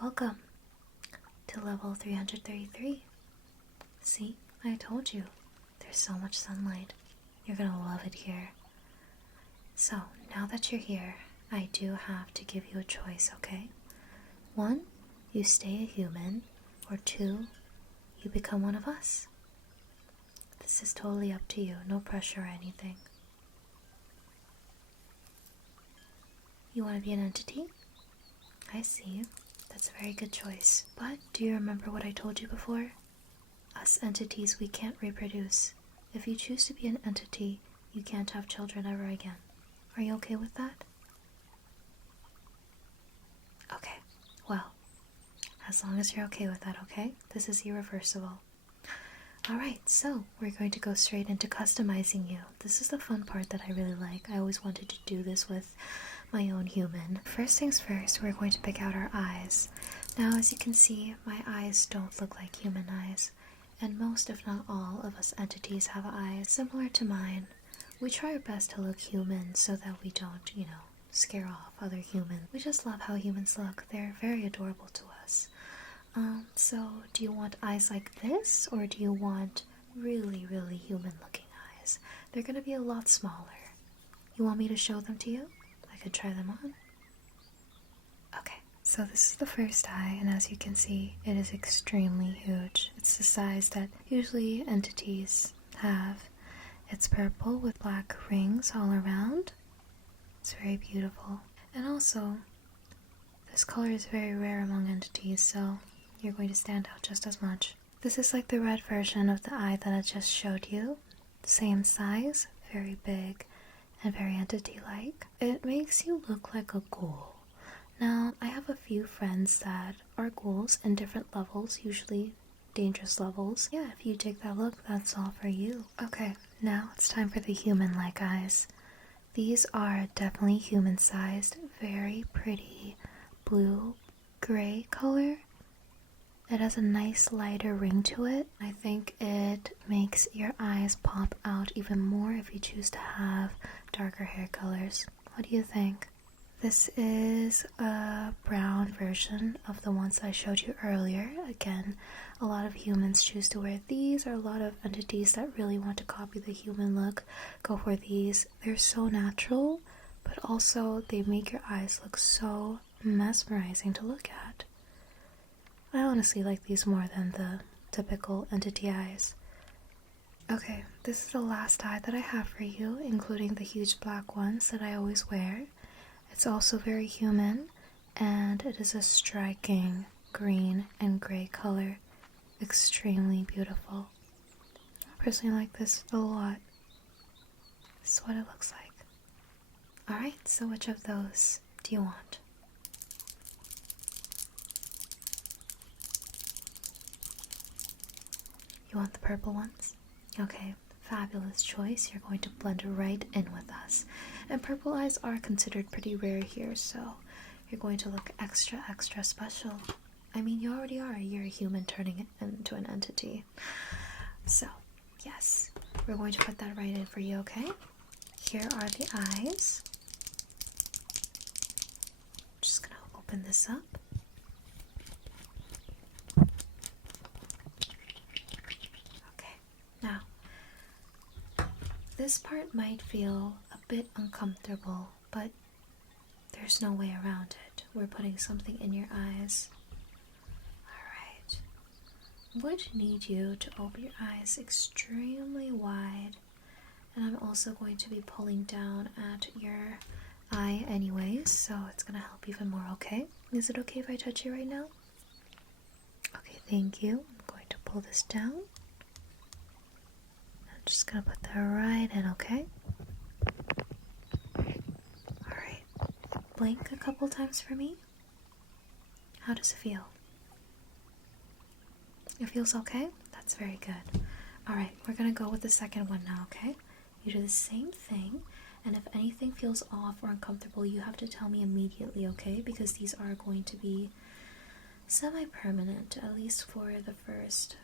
Welcome to level 333. See, I told you, there's so much sunlight. You're gonna love it here. So, now that you're here, I do have to give you a choice, okay? 1, you stay a human, or 2, you become one of us. This is totally up to you, no pressure or anything. You want to be an entity? I see. That's a very good choice. But do you remember what I told you before? Us entities, we can't reproduce. If you choose to be an entity, you can't have children ever again. Are you okay with that? Okay, well, as long as you're okay with that, okay? This is irreversible. Alright, so we're going to go straight into customizing you. This is the fun part that I really like. I always wanted to do this with my own human. First things first, we're going to pick out our eyes. Now, as you can see, my eyes don't look like human eyes, and most, if not all, of us entities have eyes similar to mine. We try our best to look human so that we don't, scare off other humans. We just love how humans look. They're very adorable to us. So do you want eyes like this, or do you want really, really human-looking eyes? They're gonna be a lot smaller. You want me to show them to you? I could try them on. Okay, so this is the first eye, and as you can see, it is extremely huge. It's the size that usually entities have. It's purple with black rings all around. It's very beautiful. And also, this color is very rare among entities, so you're going to stand out just as much. This is like the red version of the eye that I just showed you. Same size, very big, and very entity-like. It makes you look like a ghoul. Now, I have a few friends that are ghouls in different levels, usually dangerous levels. Yeah, if you take that look, that's all for you. Okay, now it's time for the human-like eyes. These are definitely human-sized, very pretty blue-gray color. It has a nice lighter ring to it. I think it makes your eyes pop out even more if you choose to have darker hair colors. What do you think? This is a brown version of the ones I showed you earlier. Again, a lot of humans choose to wear these, or a lot of entities that really want to copy the human look go for these. They're so natural, but also they make your eyes look so mesmerizing to look at. I honestly like these more than the typical entity eyes. Okay, this is the last eye that I have for you, including the huge black ones that I always wear. It's also very human, and it is a striking green and gray color. Extremely beautiful. I personally like this a lot. This is what it looks like. Alright, so which of those do you want? You want the purple ones? Okay, fabulous choice. You're going to blend right in with us. And purple eyes are considered pretty rare here, so you're going to look extra, extra special. I mean, you already are. You're a human turning it into an entity. So, yes, we're going to put that right in for you, okay? Here are the eyes. Just gonna open this up. Now, this part might feel a bit uncomfortable, but there's no way around it. We're putting something in your eyes. Alright. I'm going to need you to open your eyes extremely wide, and I'm also going to be pulling down at your eye anyways, so it's going to help even more, okay? Is it okay if I touch you right now? Okay, thank you. I'm going to pull this down. Just gonna put that right in, okay? Alright. Blink a couple times for me. How does it feel? It feels okay? That's very good. Alright, we're gonna go with the second one now, okay? You do the same thing, and if anything feels off or uncomfortable, you have to tell me immediately, okay? Because these are going to be semi-permanent, at least for the first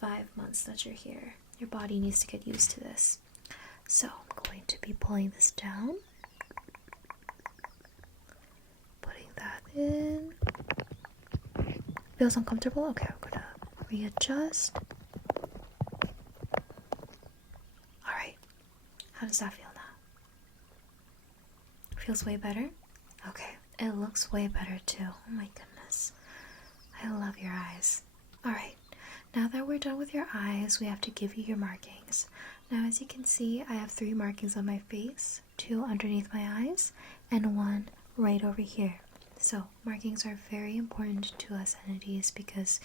5 months that you're here. Your body needs to get used to this. So I'm going to be pulling this down, putting that in, Feels uncomfortable? Okay, I'm gonna readjust. Alright. How does that feel now? Feels way better? Okay. It looks way better too. Oh my goodness. I love your eyes. Alright. Now that we're done with your eyes, we have to give you your markings. Now as you can see, I have 3 markings on my face, 2 underneath my eyes, and 1 right over here. So markings are very important to us entities because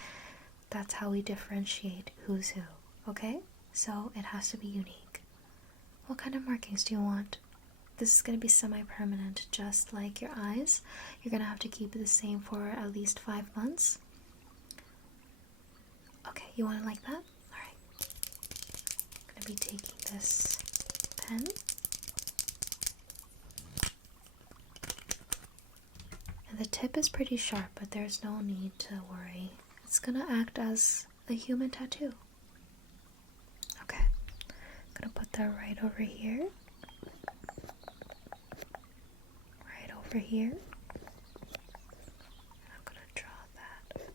that's how we differentiate who's who, okay? So it has to be unique. What kind of markings do you want? This is going to be semi-permanent, just like your eyes. You're going to have to keep it the same for at least 5 months. Okay, you want it like that? Alright. I'm going to be taking this pen. And the tip is pretty sharp, but there's no need to worry. It's going to act as a human tattoo. Okay. I'm going to put that right over here. Right over here. And I'm going to draw that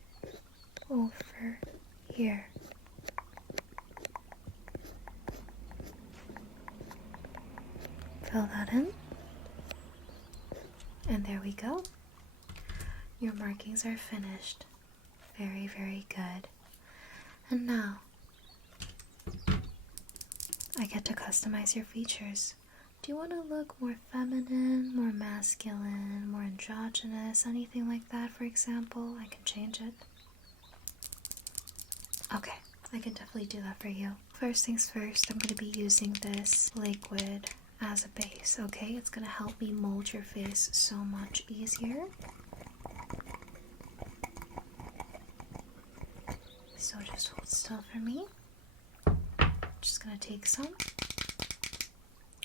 over here. Fill that in. And there we go. Your markings are finished. Very, very good. And now, I get to customize your features. Do you want to look more feminine, more masculine, more androgynous, anything like that, for example? I can change it. Okay, I can definitely do that for you. First things first, I'm going to be using this liquid as a base, okay? It's going to help me mold your face so much easier. So just hold still for me. Just going to take some.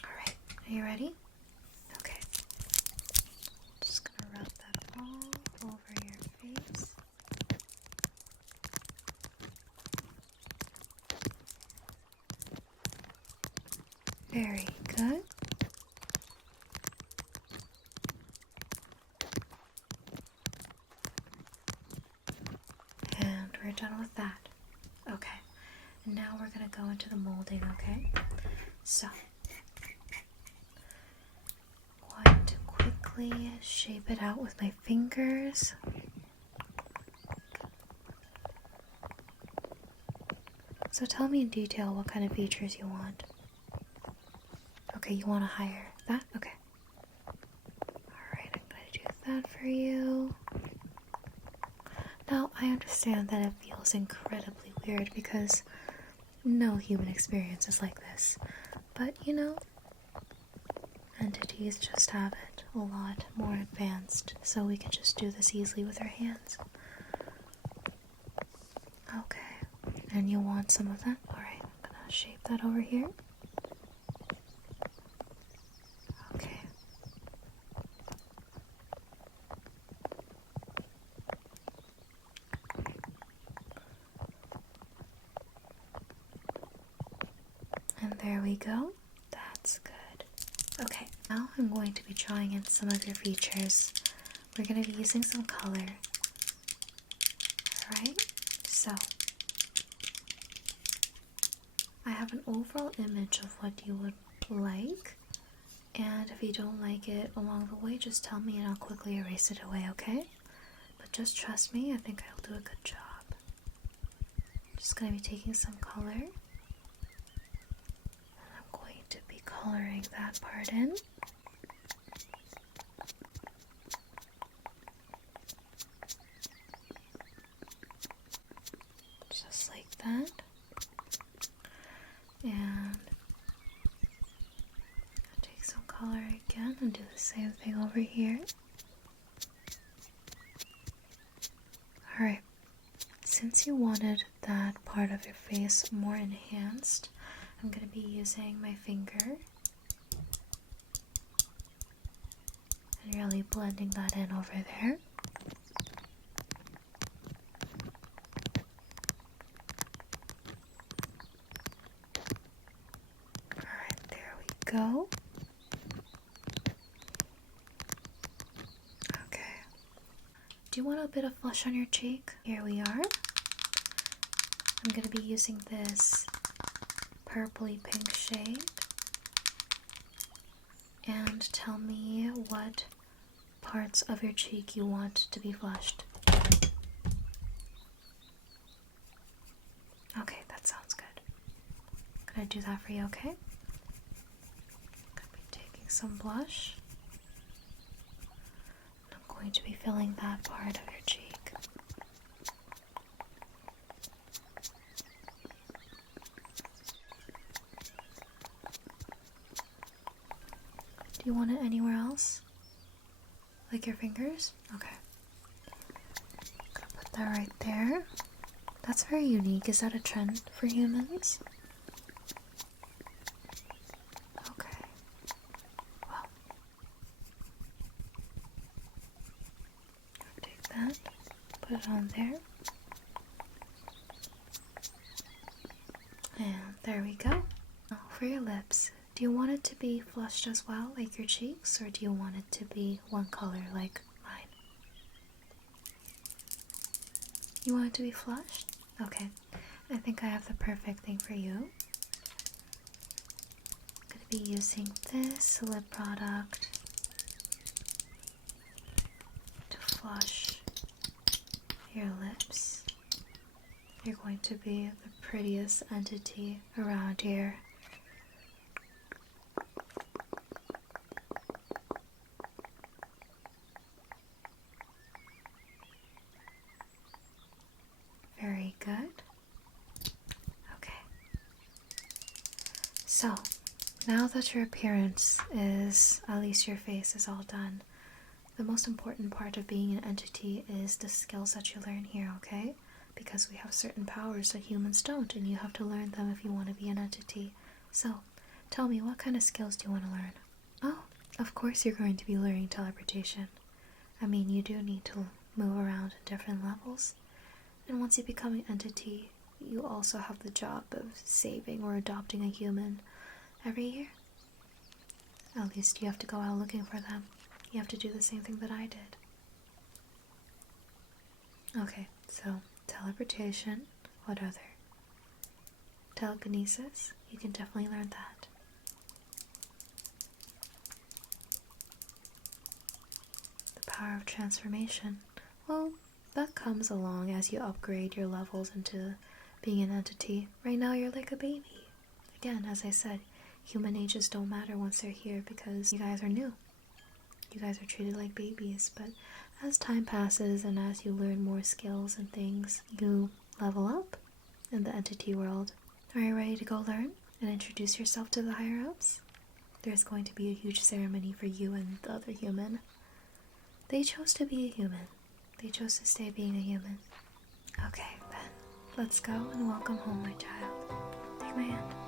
Alright, are you ready? Okay. Just going to rub that all over your face. Very good. And we're done with that. Okay. And now we're going to go into the molding, okay? So, I'm going to quickly shape it out with my fingers. So tell me in detail what kind of features you want. Okay, you want to hire that? Okay. Alright, I'm going to do that for you. Now, I understand that it feels incredibly weird because no human experience is like this. But, you know, entities just have it a lot more advanced, so we can just do this easily with our hands. Okay, and you want some of that? Alright, I'm going to shape that over here. Okay. And there we go. That's good. Okay, now I'm going to be drawing in some of your features. We're going to be using some color. Alright, so I have an overall image of what you would like. And if you don't like it along the way, just tell me and I'll quickly erase it away, okay? But just trust me, I think I'll do a good job. Just going to be taking some color. And I'm going to be coloring that part in. Just like that. And take some color again and do the same thing over here. Alright, since you wanted that part of your face more enhanced, I'm going to be using my finger and really blending that in over there. Alright, there we go. Do you want a bit of flush on your cheek? Here we are. I'm going to be using this purpley pink shade. And tell me what parts of your cheek you want to be flushed. Okay, that sounds good. I'm gonna do that for you, okay? Gonna be taking some blush. I'm going to be filling that part of your cheek. Do you want it anywhere else? Like your fingers? Okay. Gonna put that right there. That's very unique. Is that a trend for humans? Okay. Well. Take that. Put it on there. And there we go. Now for your lips. Do you want it to be flushed as well, like your cheeks, or do you want it to be one color, like mine? You want it to be flushed? Okay, I think I have the perfect thing for you. I'm going to be using this lip product to flush your lips. You're going to be the prettiest entity around here. Very good. Okay. So, now that your appearance is, at least your face is all done, the most important part of being an entity is the skills that you learn here, okay? Because we have certain powers that humans don't, and you have to learn them if you want to be an entity. So, tell me, what kind of skills do you want to learn? Oh, of course you're going to be learning teleportation. I mean, you do need to move around in different levels. And once you become an entity, you also have the job of saving or adopting a human every year. At least you have to go out looking for them. You have to do the same thing that I did. Okay, so teleportation. What other? Telekinesis. You can definitely learn that. The power of transformation. Well, that comes along as you upgrade your levels into being an entity. Right now you're like a baby. Again, as I said, human ages don't matter once they're here because you guys are new. You guys are treated like babies, but as time passes and as you learn more skills and things, you level up in the entity world. Are you ready to go learn and introduce yourself to the higher-ups? There's going to be a huge ceremony for you and the other human. They chose to be a human. They chose to stay being a human. Okay, then. Let's go and welcome home, my child. Take my hand.